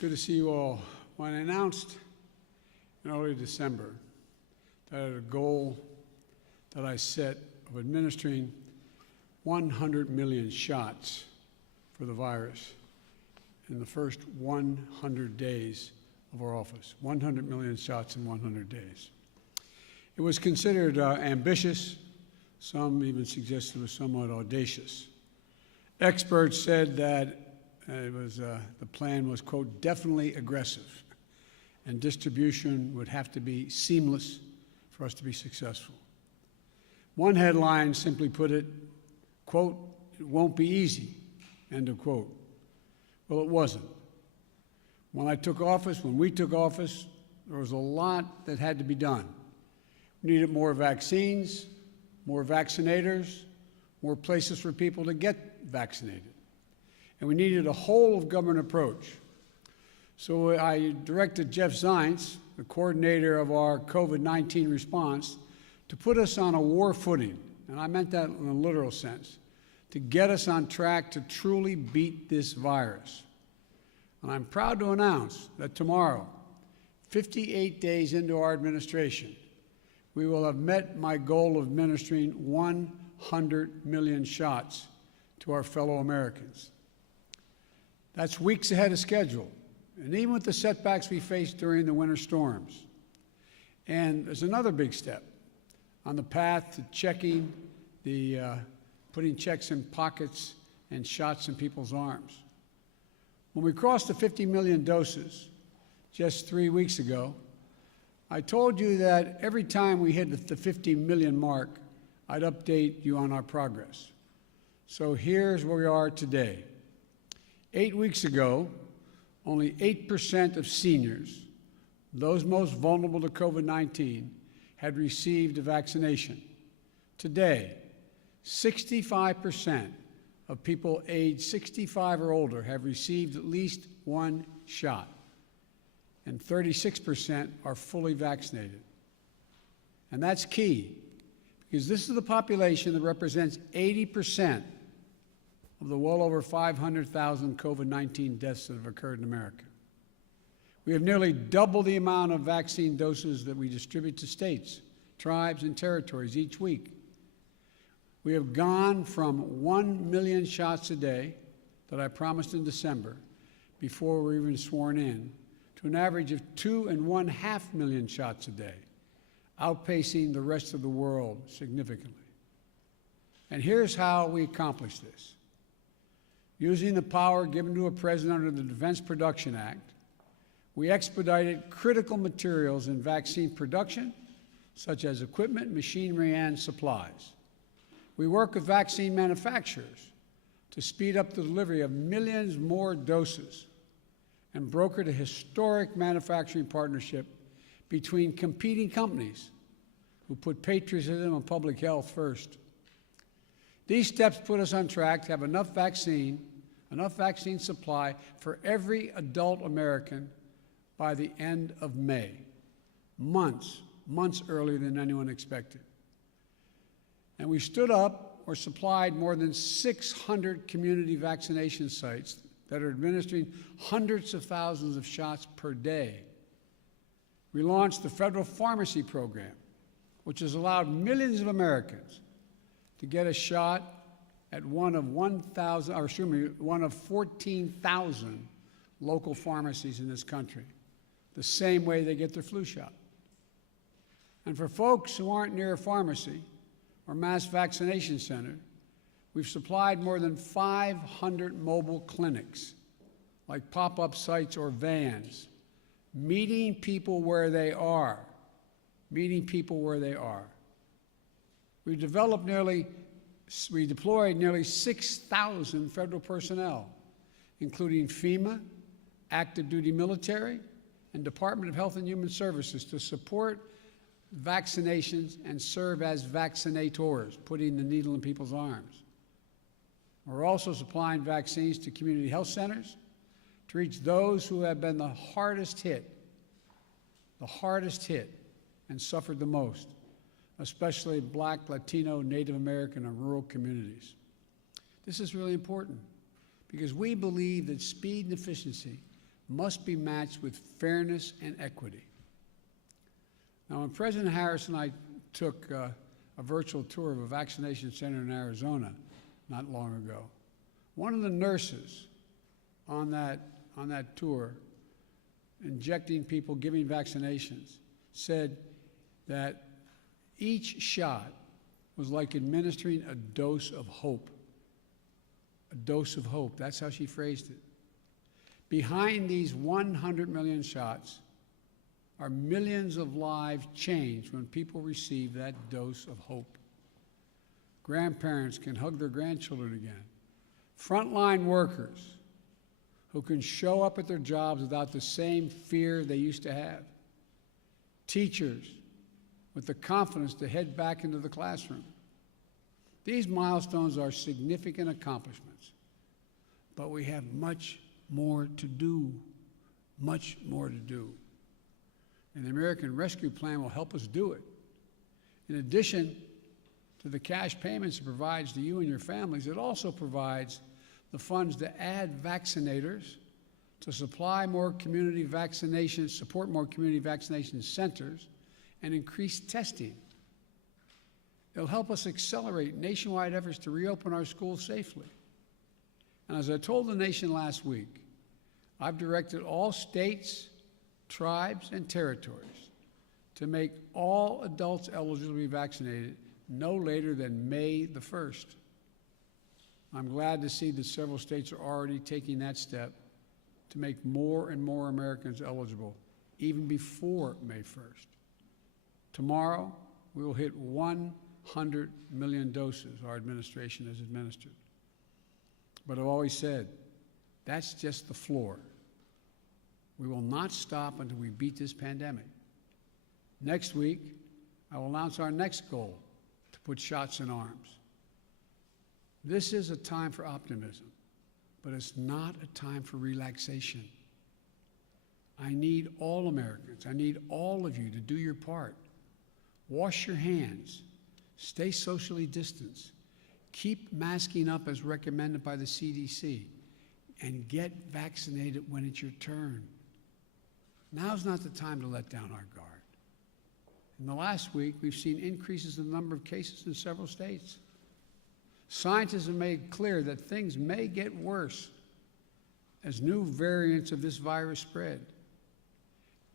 Good to see you all. When I announced in early December that I had a goal that I set of administering 100 million shots for the virus in the first 100 days of our office, 100 million shots in 100 days. It was considered ambitious. Some even suggested it was somewhat audacious. Experts said that the plan was, quote, definitely aggressive, and distribution would have to be seamless for us to be successful. One headline simply put it, quote, it won't be easy, end of quote. Well, it wasn't. When we took office, there was a lot that had to be done. We needed more vaccines, more vaccinators, more places for people to get vaccinated. And we needed a whole-of-government approach. So I directed Jeff Zients, the coordinator of our COVID-19 response, to put us on a war footing, and I meant that in a literal sense, to get us on track to truly beat this virus. And I'm proud to announce that tomorrow, 58 days into our administration, we will have met my goal of administering 100 million shots to our fellow Americans. That's weeks ahead of schedule, and even with the setbacks we faced during the winter storms. And there's another big step on the path to checking putting checks in pockets and shots in people's arms. When we crossed the 50 million doses just 3 weeks ago, I told you that every time we hit the 50 million mark, I'd update you on our progress. So here's where we are today. 8 weeks ago, only 8% of seniors, those most vulnerable to COVID-19, had received a vaccination. Today, 65% of people aged 65 or older have received at least one shot, and 36% are fully vaccinated. And that's key, because this is the population that represents 80% of the well over 500,000 COVID-19 deaths that have occurred in America. We have nearly double the amount of vaccine doses that we distribute to states, tribes, and territories each week. We have gone from 1 million shots a day that I promised in December before we were even sworn in to an average of 2.5 million shots a day, outpacing the rest of the world significantly. And here's how we accomplished this. Using the power given to a president under the Defense Production Act, we expedited critical materials in vaccine production, such as equipment, machinery, and supplies. We work with vaccine manufacturers to speed up the delivery of millions more doses and brokered a historic manufacturing partnership between competing companies who put patriotism and public health first. These steps put us on track to have enough vaccine supply for every adult American by the end of May, months earlier than anyone expected. And we stood up or supplied more than 600 community vaccination sites that are administering hundreds of thousands of shots per day. We launched the federal pharmacy program, which has allowed millions of Americans to get a shot at one of 14,000 local pharmacies in this country, the same way they get their flu shot. And for folks who aren't near a pharmacy or mass vaccination center, we've supplied more than 500 mobile clinics, like pop-up sites or vans, meeting people where they are. We deployed nearly 6,000 federal personnel, including FEMA, active duty military, and Department of Health and Human Services to support vaccinations and serve as vaccinators, putting the needle in people's arms. We're also supplying vaccines to community health centers to reach those who have been the hardest hit and suffered the most, especially Black, Latino, Native American, and rural communities. This is really important because we believe that speed and efficiency must be matched with fairness and equity. Now, when President Harris and I took a virtual tour of a vaccination center in Arizona not long ago, one of the nurses on that tour, injecting people, giving vaccinations, said that each shot was like administering a dose of hope. A dose of hope. That's how she phrased it. Behind these 100 million shots are millions of lives changed when people receive that dose of hope. Grandparents can hug their grandchildren again. Frontline workers who can show up at their jobs without the same fear they used to have. Teachers with the confidence to head back into the classroom. These milestones are significant accomplishments, but we have much more to do, much more to do. And the American Rescue Plan will help us do it. In addition to the cash payments it provides to you and your families, it also provides the funds to add vaccinators, to supply more community vaccinations, support more community vaccination centers, and increase testing. It'll help us accelerate nationwide efforts to reopen our schools safely. And as I told the nation last week, I've directed all states, tribes, and territories to make all adults eligible to be vaccinated no later than May the 1st. I'm glad to see that several states are already taking that step to make more and more Americans eligible, even before May 1st. Tomorrow, we will hit 100 million doses our administration has administered. But I've always said, that's just the floor. We will not stop until we beat this pandemic. Next week, I will announce our next goal to put shots in arms. This is a time for optimism, but it's not a time for relaxation. I need all Americans, I need all of you to do your part. Wash your hands, stay socially distanced, keep masking up as recommended by the CDC, and get vaccinated when it's your turn. Now's not the time to let down our guard. In the last week, we've seen increases in the number of cases in several states. Scientists have made clear that things may get worse as new variants of this virus spread.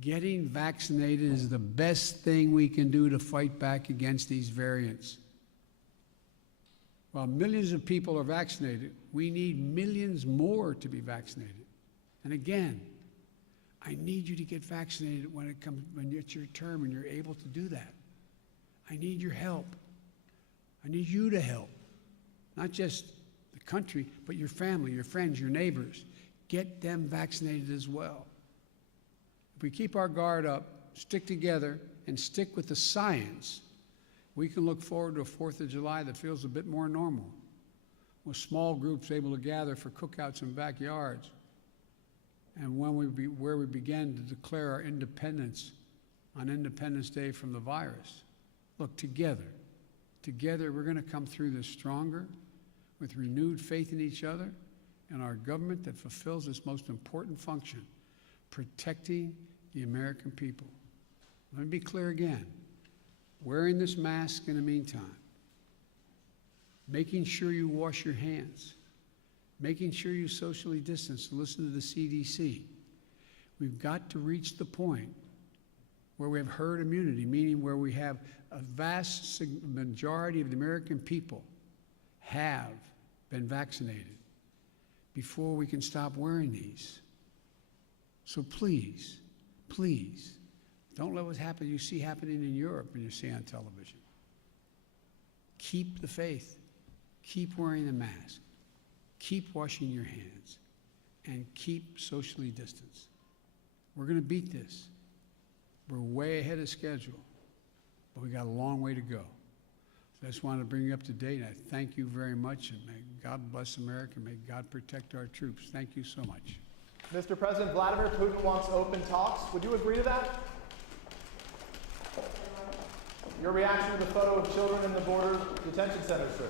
Getting vaccinated is the best thing we can do to fight back against these variants. While millions of people are vaccinated, we need millions more to be vaccinated. And again, I need you to get vaccinated when it's your term and you're able to do that. I need your help. I need you to help. Not just the country, but your family, your friends, your neighbors. Get them vaccinated as well. If we keep our guard up, stick together, and stick with the science, we can look forward to a 4th of July that feels a bit more normal, with small groups able to gather for cookouts in backyards, and where we begin to declare our independence on Independence Day from the virus. Look, together we're going to come through this stronger, with renewed faith in each other and our government that fulfills its most important function, protecting the American people. Let me be clear again. Wearing this mask in the meantime, making sure you wash your hands, making sure you socially distance, listen to the CDC. We've got to reach the point where we have herd immunity, meaning where we have a vast majority of the American people have been vaccinated before we can stop wearing these. So please, please, don't let what you see happening in Europe and you see on television. Keep the faith. Keep wearing the mask. Keep washing your hands. And keep socially distanced. We're going to beat this. We're way ahead of schedule, but we got a long way to go. So I just wanted to bring you up to date. I thank you very much, and may God bless America. May God protect our troops. Thank you so much. Mr. President, Vladimir Putin wants open talks. Would you agree to that? Your reaction to the photo of children in the border detention centers, sir?